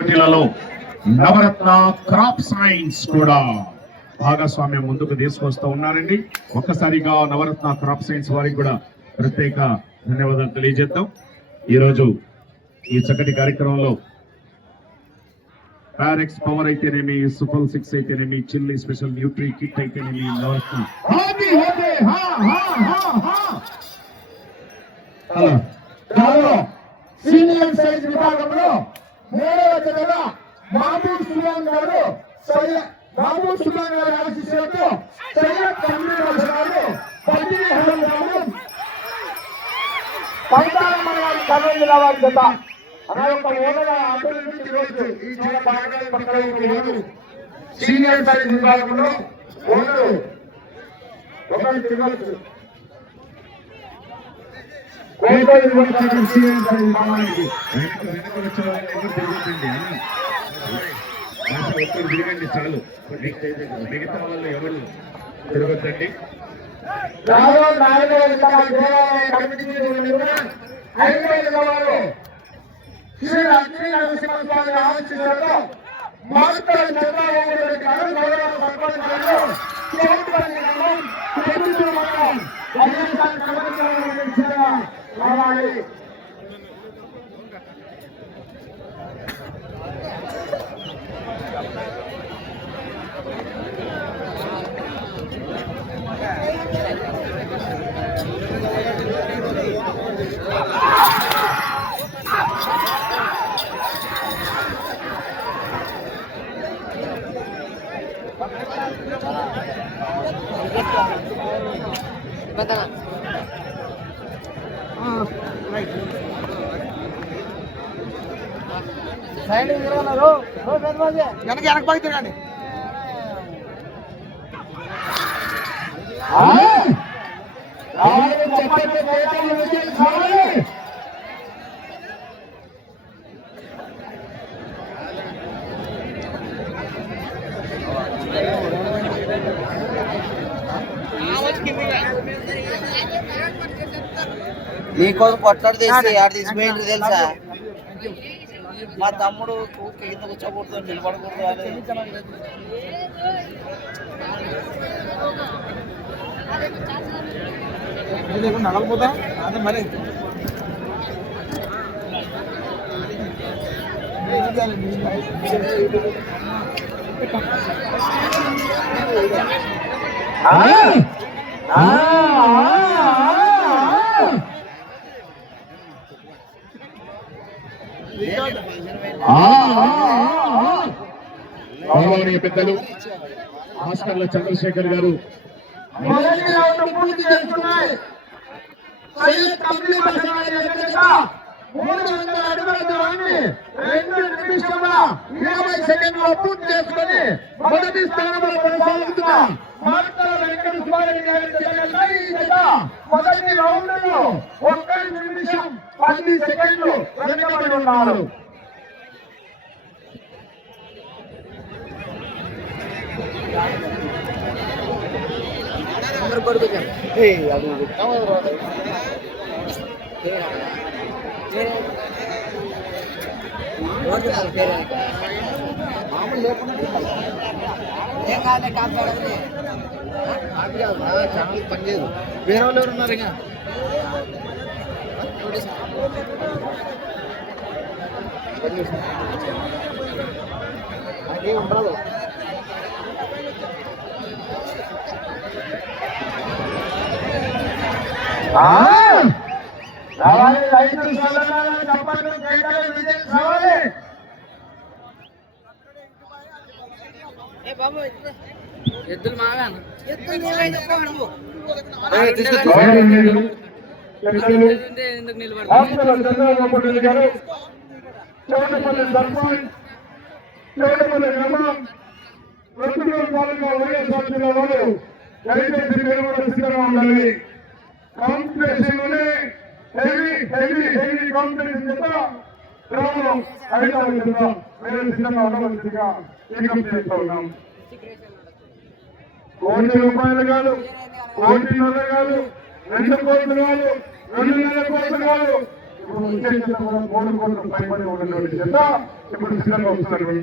పోటీలలో నవరత్న crop science కూడా భాగస్వామ్యం ముందుకు తీసుకొస్తూ ఉన్నారండి. ఒక్కసారిగా నవరత్న క్రాప్ సైన్స్ వారికి కూడా ప్రత్యేక ధన్యవాదాలు తెలియజేద్దాం. ఈరోజు ఈ చక్కటి కార్యక్రమంలో పారెక్స్ పవర్ అయితేనేమి, సూపర్ 6 అయితేనేమి, చిల్లీ స్పెషల్ న్యూట్రీ కిట్ అయితేనేమి, నవరత్న సీనియర్ సైజ్ విభాగంలో 3వ జత మహబూబ్ సుల్తాన్ గారు ఆశిస్సులతో సయ్యద్ కమ్యూనిటీ గారు పద్మిహరం గ్రామం పైతాళం మండలం కర్నూలు జిల్లా వారి జత సీనియర్ సైజ్ విభాగంలో ఒకటి తిరగచ్చు. తిరగండి చాలు, మిగతా వాళ్ళు ఎవరు తిరగద్దండి. శ్రీ లక్ష్మీ నరసింహస్వామి ఆశీస్సులతో మాస్టర్ చంద్రబాబు రెడ్డి గారు గౌరవ సర్పంచ్ గారు చౌటుపల్లి గ్రామం పెద్దూరు మండలం వైఎస్ఆర్ సంవత్సరం రావాలి. వెనక పై తిరగండి. నీకోసం కొట్లాడి తీసి ఆడ తీసిపోయింది తెలుసా? మా తమ్ముడు కింద కూర్చోకూడదు, నిలబడకూడదు అని నడకపోతా అదే మరి గౌరవనీయ పెద్దలు మాస్టర్ల చంద్రశేఖర్ గారు పూర్తి చేస్తున్నాయి. 300 అడుగుల దూరాన్ని 2 నిమిషముల 20 సెకండ్లలో పూర్తి చేసుకుని మొదటి స్థానంలో కొనసాగుతున్న మాస్టర్ వెంకట సుబ్బారెడ్డి గారి మొదటి రౌండ్ లో 1 నిమిషం 10 సెకండ్లు వెనుకబడి ఉన్నారు. మామూలు లేకుండా ఏం కాదే కాపాడదు ఛానల్ పనిచేయదు. వేరే వాళ్ళు ఎవరు ఉన్నారు? ఇంకా నాకేం ఉండదు. రావాలి రైతు సోదరులారా, చప్పట్లు కేకలు విజయం రావాలి. ఎద్దులు మాగాను ఎందుకు నిలబడి గారు చౌటపల్లి సర్పంచ్ చౌటపల్లి గ్రామం ప్రతిరోజు వైఎస్ఆర్ జిల్లా వారు దయచేసి నిలబడిగా ఉండాలి. కాంపిటీషన్ హెవీ కాంపిటీషన్ చేత గ్రామంలో 5వ విధంగా మీరు సిద్ధంగా ఉండవలసిందిగా విజ్ఞప్తి చేస్తూ ఉన్నాం. ₹1,00,000 కాదు, ₹1,50,000 కాదు, 2 కోట్లు కాదు, 2,500 కోట్లు కాదు, ఇప్పుడు 3 కోట్ల పైబడి ఉన్నటువంటి చేత ఇప్పుడు సిద్ధంగా వస్తున్నారు.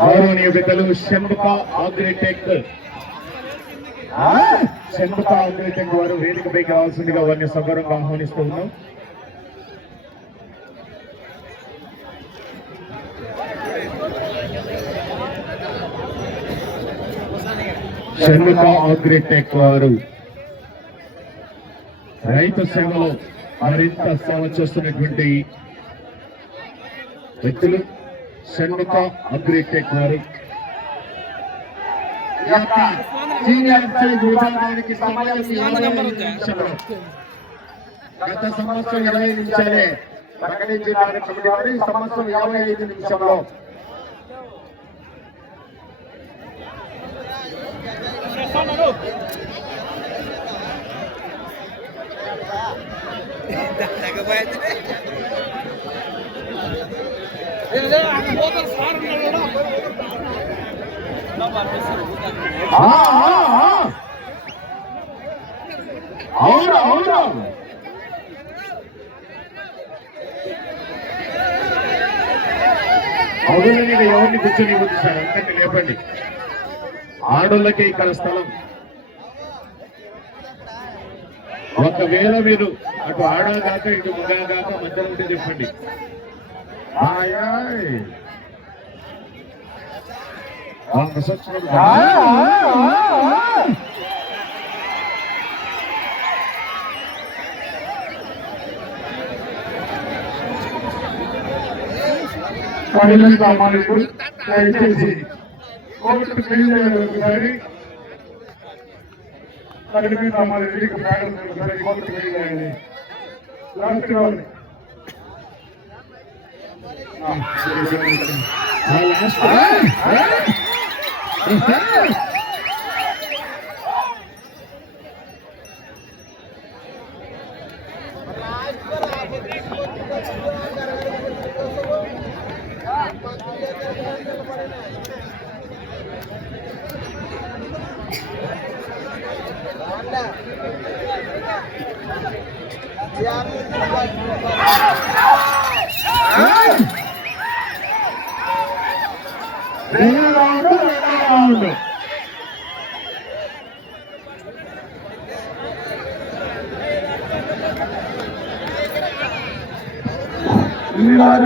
గౌరవనీయ పెద్దలు షణ్ముఖ అగ్రిటెక్ వారు వేదికపైకి రావాల్సిందిగా వారిని సగౌరవంగా ఆహ్వానిస్తూ ఉన్నాం. షణ్ముఖ అగ్రిటెక్ వారు రైతు సేవలో మరింత సేవ చేస్తున్నటువంటి వ్యక్తులు. షణ్ముఖ అగ్రిటెక్ వారు సీనియర్ సైజ్ విభాగానికి సమయం 25 నిమిషాలు. గత సంవత్సరం 20 నిమిషాలే ప్రకటించిన కమిటీ వారు ఈ సంవత్సరం 55 నిమిషంలో అవును అవును అవునండి. ఎవరిని కూర్చొని సార్ అంతటి లేపండి. ఆడోళ్ళకే ఇక్కడ స్థలం. ఒకవేళ మీరు అటు ఆడగాక ఇటు మగాగాక మధ్యలో ఉంటే చెప్పండి. దయచేసి కోర్టు ఒకసారి కడిపి రామారెడ్డి మేడం ఒకసారి కోర్టు వెళ్ళండి. లాస్ట్ వాళ్ళు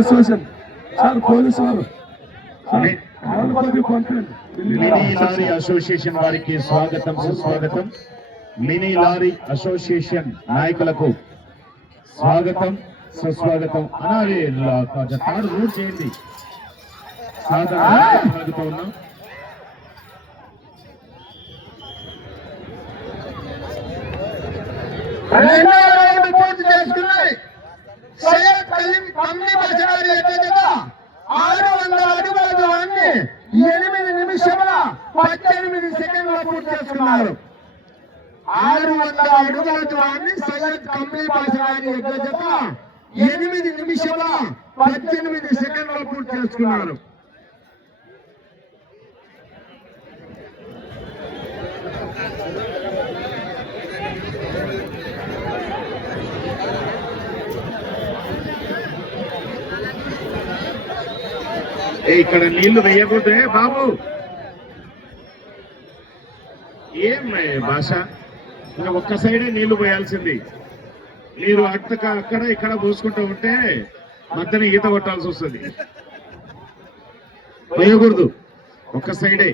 అసోసియేషన్ సార్ పోలీసు వారు మినీ లారీ అసోసియేషన్ వారికి స్వాగతం సుస్వాగతం. మినీ లారీ అసోసియేషన్ నాయకులకు స్వాగతం సుస్వాగతం. అలాగే తాడు రూట్ చేయండి. సాగుతూ ఉన్నాం. పూర్తి చేసుకున్నాయి. 600 అడుగుల దూరాన్ని 8 నిమిషముల 18 సెకండ్ల పూర్తి చేసుకున్నారు. 600 అడుగుల దూరాన్ని సయ్యద్ కమ్లీ బాషా గారి జత 8 నిమిషముల 18 సెకండ్ల పూర్తి చేసుకున్నారు. ఇక్కడ నీళ్లు వేయకూడదే బాబు. ఏం భాష, ఇంకా ఒక్క సైడే నీళ్లు పోయాల్సింది. మీరు అక్కడ ఇక్కడ పోసుకుంటూ ఉంటే మధ్యన ఈత కొట్టాల్సి వస్తుంది. పోయకూడదు, ఒక్క సైడే.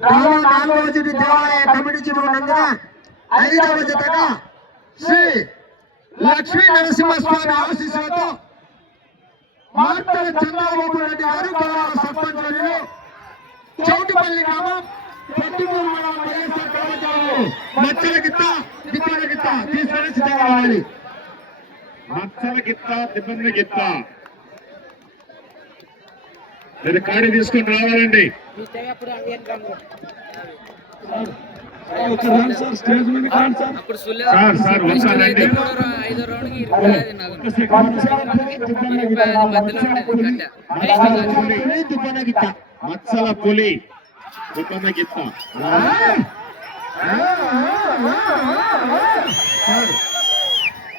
గ్రామం 4వ జత దేవాలయ కమిటీ చిరునందున 5వ జతగా శ్రీ లక్ష్మీ నరసింహస్వామి ఆశీస్సులతో మార్తల చంద్రబాబు రెడ్డి గారు గౌరవ సర్పంచ్ వర్యులు చౌటిపల్లి గ్రామం పెట్టుమూరు మండలం వైఎస్ఆర్ కర్మచారులు మచ్చల గిత్త దిబ్బల గిత్త తీసుకొని సిద్ధంగా రావాలి. మచ్చల గిత్త దిబ్బల గిత్త మీరు కాడి తీసుకొని రావాలండి. సార్ వస్తానండి. మచ్చల పులి దిబ్బల గిత్త.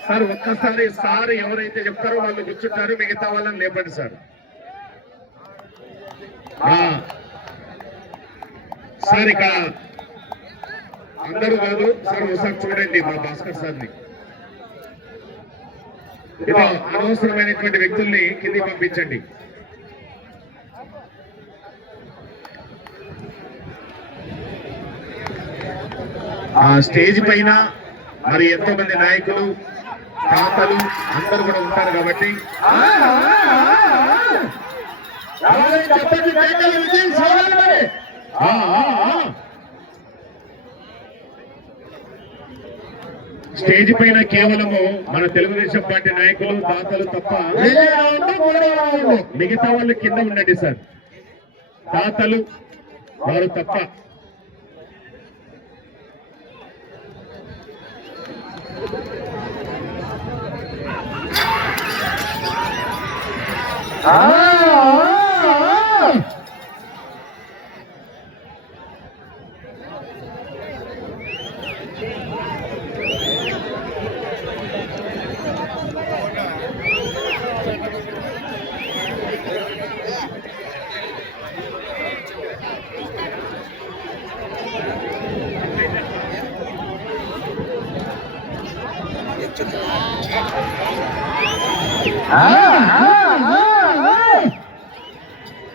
సార్ ఒక్కసారి సార్ ఎవరైతే చెప్తారో వాళ్ళు కూర్చుంటారు, మిగతా వాళ్ళని లేపండి సార్. సార్ ఇక అందరూ కాదు సార్, ఒకసారి చూడండి మా భాస్కర్ సార్ని. ఏదో అనవసరమైనటువంటి వ్యక్తుల్ని కిందికి పంపించండి. ఆ స్టేజ్ పైన మరి ఎంతో మంది నాయకులు తాతలు అందరూ కూడా ఉంటారు కాబట్టి స్టేజ్ పైన కేవలము మన తెలుగుదేశం పార్టీ నాయకులు తాతలు తప్ప మిగతా వాళ్ళు కింద ఉండండి సార్. తాతలు వారు తప్ప.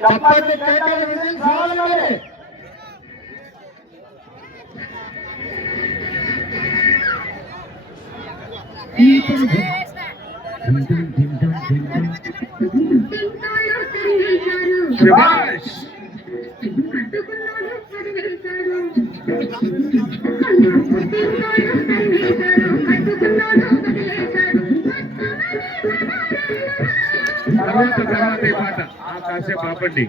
చప్పట్లు కేకలు విజిల్స్ రావాలి. తర్వాత ఈ పాట కాసేపు ఆపండి.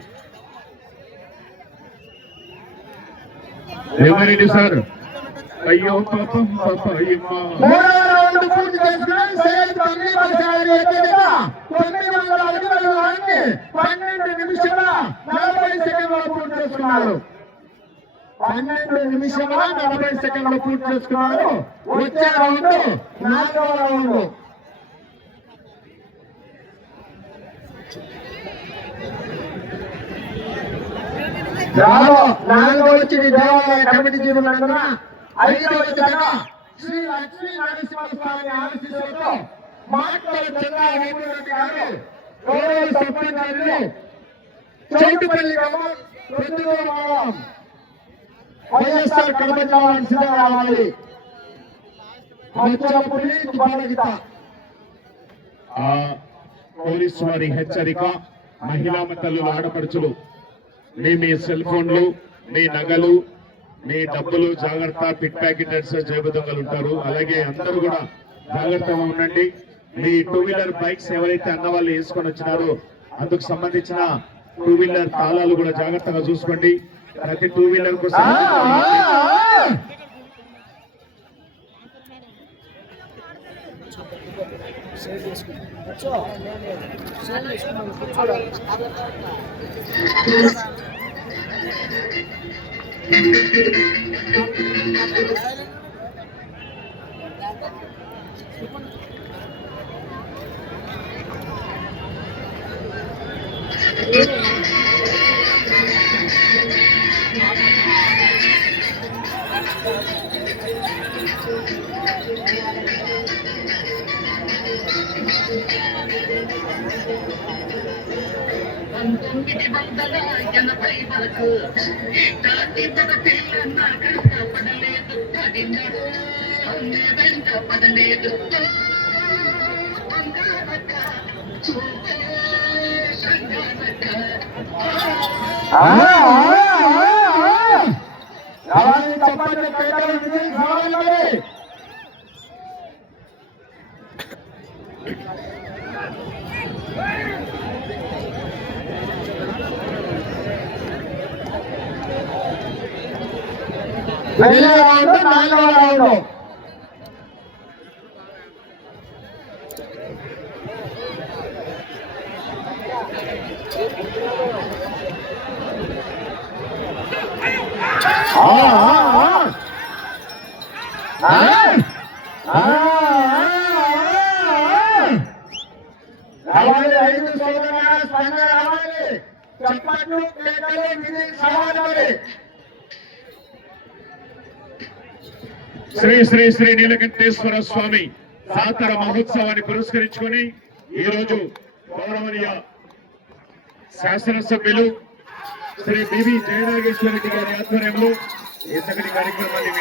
ఎవరెడ్డి సార్ అయ్యో పాపం పాపయ్యమ్మ. 3వ రౌండ్ పూర్తి చేసుకుని సైయద్ తమ్మి బసారి ఎత్తిగా 900 అడుగుల లాంటి 12 నిమిషాల 40 సెకండ్ల పూర్తి చేసుకున్నారు. 12 నిమిషాల 40 సెకండ్ల పూర్తి చేసుకున్నారు. వచ్చే రౌండ్ 4వ రౌండ్. గ్రామం 4వ చిటి దేవాలయ కమిటీ జీవులందున 5వ జతగా శ్రీ లక్ష్మీ నరసింహస్వామి ఆశీస్సులతో మార్తల చంద్రబాబు రెడ్డి గారు గౌరవ సర్పంచ్ వర్యులు చౌటిపల్లి గ్రామం పెద్దూరు మండలం వైఎస్ఆర్ కడప జిల్లా సిద్ధంగా రావాలి. మచ్చలపల్లి తుపాలగిత. పోలీసు వారి హెచ్చరిక. మహిళా తల్లుల ఆడపడుచులు మీ సెల్ ఫోన్లు, మీ నగలు, మీ డబ్బులు జాగ్రత్త. పిక్ ప్యాకెటర్స్ జేబు దొంగలు ఉంటారు. అలాగే అందరూ కూడా జాగ్రత్తగా ఉండండి. మీ 2 వీలర్ బైక్స్ ఎవరైతే అన్న వాళ్ళు వేసుకొని వచ్చినారో అందుకు సంబంధించిన 2 వీలర్ తాళాలు కూడా జాగ్రత్తగా చూసుకోండి. ప్రతి 2 వీలర్ కోసం చెప్పండి వెళ్ళే రౌండ్ 4వ రౌండ్ శ్రీ శ్రీ శ్రీ నీలకంఠేశ్వర స్వామి జాతర మహోత్సవాన్ని పురస్కరించుకొని ఈ రోజు గౌరవనీయ శాసనసభ్యులు శ్రీ బివి జయనాగేశ్వర రెడ్డి గారి ఆధ్వర్యంలో ఈ చక్కటి కార్యక్రమాన్ని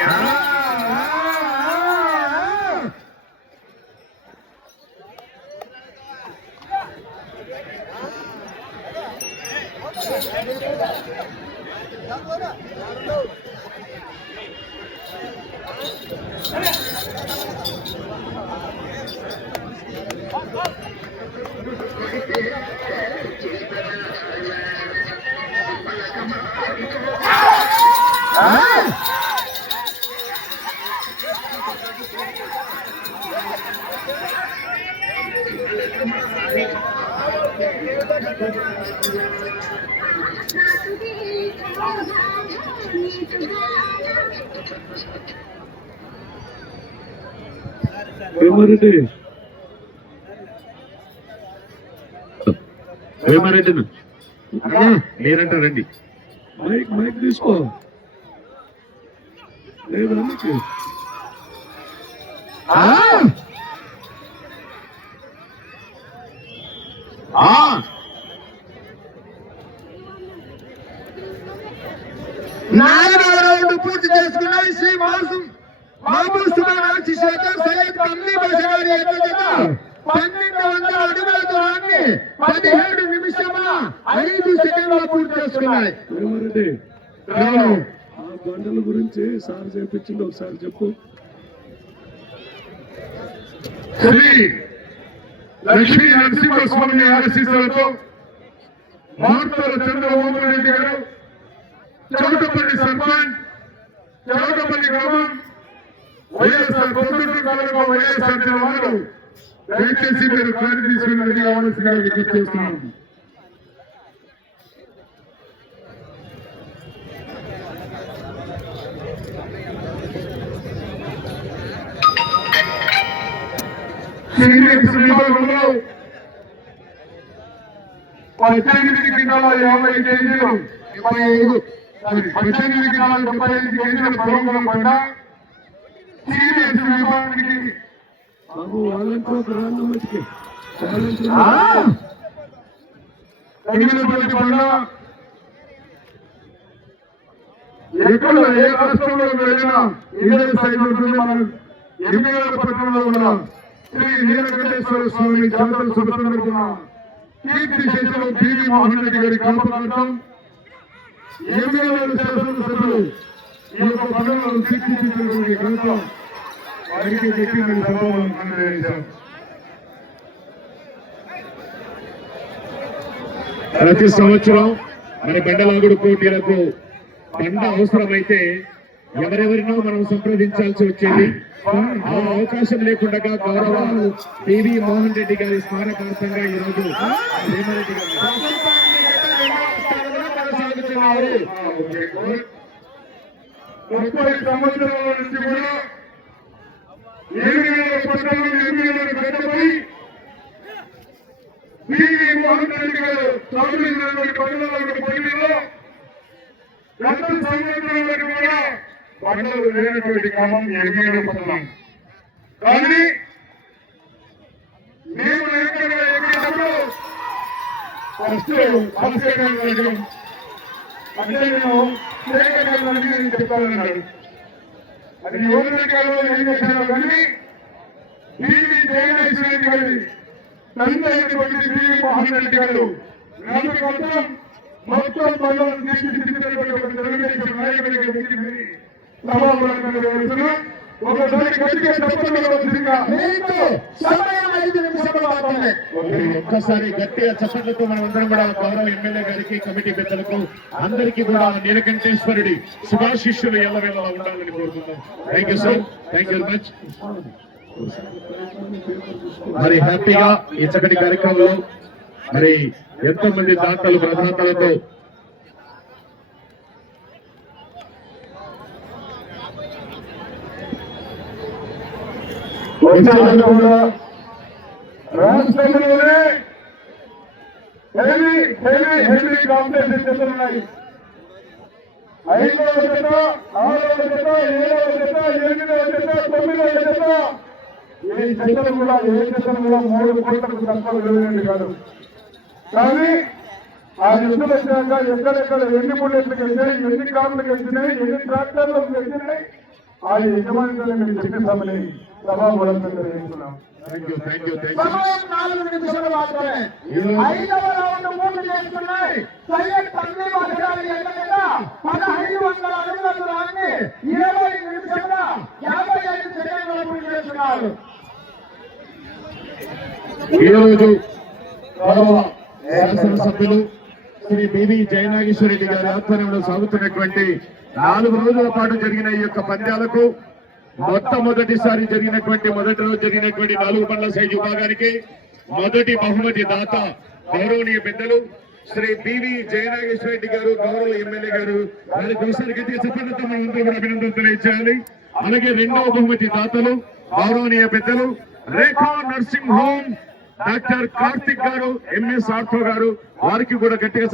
వేమారెడ్డి మీరంటారండి మైక్ మైక్ తీసుకో లేదా 4వ రౌండ్ పూర్తి చేసుకున్నాయి. శ్రీ మహబూబ్ సుబ్బారావు శేఖర్ సయ్యద్ కమ్లీ భాష గారి ఎత్తుగడ 1200 అడుగుల దూరాన్ని 17 నిమిషముల 5 సెకండ్లలో పూర్తి చేసుకున్నాయి. ఆ బండల గురించి సార్ చేపించింది ఒకసారి చెప్పు. శ్రీ లక్ష్మీ నరసింహస్వామి ఆశీస్సులతో మార్తల చంద్రమోహన్ రెడ్డి గారు చౌటపల్లి సర్పంచ్ చౌటపల్లి గ్రామం వైఎస్ఆర్ పొద్దుటూరు తాలూకా వైఎస్ఆర్ జిల్లా వారు దయచేసి మీరు కార్డు తీసుకుని కావాల్సిందిగా విజ్ఞప్తి చేస్తున్నాం. సీనియర్స్ విభాగంలో 18 క్వింటాల 50 కేజీలు 18 క్వింటాల 75 కేజీల పొలంలో పడ్డ సీనియర్స్ విభాగానికి బాబు వాళ్ళంతా గ్రాండమ్మకి తగినటువంటి పండ ఎక్కడ ఏ రాష్ట్రంలో వెళ్ళినా ఇదే సైడ్ ఉంటుంది. మన ఎమ్మెల్యే పట్టణంలో ఉన్న శ్రీ నీలకంఠేశ్వర స్వామి జాతర శుభ సందర్భంగా కీర్తి శేషులు బివి మోహన్ రెడ్డి గారి జ్ఞాపకార్థం ఎమ్మెల్యే శాసనసభ్యులు ఈ యొక్క పండుగలను తీర్చిదిద్దినటువంటి ఘనత వారికి చెప్పిన సభను అందజేశాం. ప్రతి సంవత్సరం మన బండలాగుడు పోటీలకు బండ అవసరమైతే ఎవరెవరినో మనం సంప్రదించాల్సి వచ్చేది. ఆ అవకాశం లేకుండా గౌరవ పివి మోహన్ రెడ్డి గారి స్మారకార్థంగా ఈ రోజు భీమారెడ్డి గారు 30 సంవత్సరాల నుంచి కూడా 7,000 పెద్దపై పివి మోహన్ రెడ్డి గారు సాగుతున్నటువంటి పట్టణాలకు పోటీలో గత సంవత్సరాలకు కూడా పండుగలు లేనటువంటి క్రమం ఎమ్మెల్యే పట్టణం. కానీ మేము ఎక్కడప్పుడు ఫస్ట్ నమస్కారం. అంటే నేను శ్రీకాకుళానికి చెప్పాలన్నాడు. అది ఎవరి కాలంలో ఏం చేశారో కానీ బీవీ జయనేశ్వర రెడ్డి గారి తండ్రి అయినటువంటి బీవీ మోహన్ రెడ్డి గారు మొత్తం పనులను తీర్చిదిద్దినటువంటి తెలుగుదేశం నాయకుడిగా వ్యక్తిని సభాపరంగా ఒకసారి గట్టిగా చెప్పగా సమయం 5 నిమిషాలు మాత్రమే. ఒక్కసారి గట్టిగా చప్పట్లతో మనం అందరం కూడా గౌరవ ఎమ్మెల్యే గారికి కమిటీ పెద్దలకు అందరికీ కూడా నీలకంఠేశ్వరుడి శుభాశిష్యులు ఎల్లవేళలా ఉండాలని కోరుతున్నాం. Thank you sir, thank you very much. మరి హ్యాపీగా ఈ చక్కటి కార్యక్రమంలో మరి ఎంతో మంది దాతలు ప్రధాతలతో రాష్ట్రంలోనే హెవీ కాంపిటీషన్ జరుగుతున్నాయి. 5వ జత, 6వ జత, 7వ జత, 8వ జత, 9వ జత, ఈ జతలు కూడా ఏ జతలు కూడా 3 కోట్లకు తక్కువ వెళ్ళింది కాదు. కానీ ఆ యుద్ధం వచ్చాక ఎక్కడెక్కడ ఎన్ని బుల్లెట్లకు వెళ్తాయి, ఎన్ని కార్లకు వెళ్తున్నాయి, ఎన్ని ట్రాక్టర్లకు వెళ్తున్నాయి, ఆ యజమానులు మీరు చెప్పేస్తామని సభాబలంగా తెలియజేస్తున్నాం. సమయం 4 నిమిషాలు మాత్రమే. 5వ రౌండ్ పూర్తి చేస్తున్నాయి. సయ్యద్ తన్వీర్ వాసిరాలి ఎక్కడైనా 1500 అడుగుల దూరాన్ని 20 నిమిషాల 55 సెకండ్లలో పూర్తి చేస్తున్నారు. ఈ రోజు గౌరవ శాసనసభ్యులు శ్రీ బివి జయనాగేశ్వరరెడ్డి గారి ఆధ్వర్యంలో సాగుతున్నటువంటి 4 రోజుల పాటు జరిగిన ఈ యొక్క పంద్యాలకు మొట్టమొదటిసారి మొదటి రోజు జరిగినటువంటి 4 బండ్ల సైజు విభాగానికి మొదటి బహుమతి దాత గౌరవనీయ పెద్దలు శ్రీ బివి జయనాగేశ్వరరెడ్డి గారు, గౌరవ ఎమ్మెల్యే గారు. వారికి ఒకసారి గట్టిగా చెప్పడంతో మనం అందరూ కూడా అభినందనలు తెలియజేయాలి. అలాగే రెండవ బహుమతి దాతలు గౌరవనీయ పెద్దలు రేఖా నర్సింగ్ హోమ్ డాక్టర్ కార్తిక్ గారు, ఎంఎస్ ఆర్థో గారు. వారికి కూడా గట్టిగా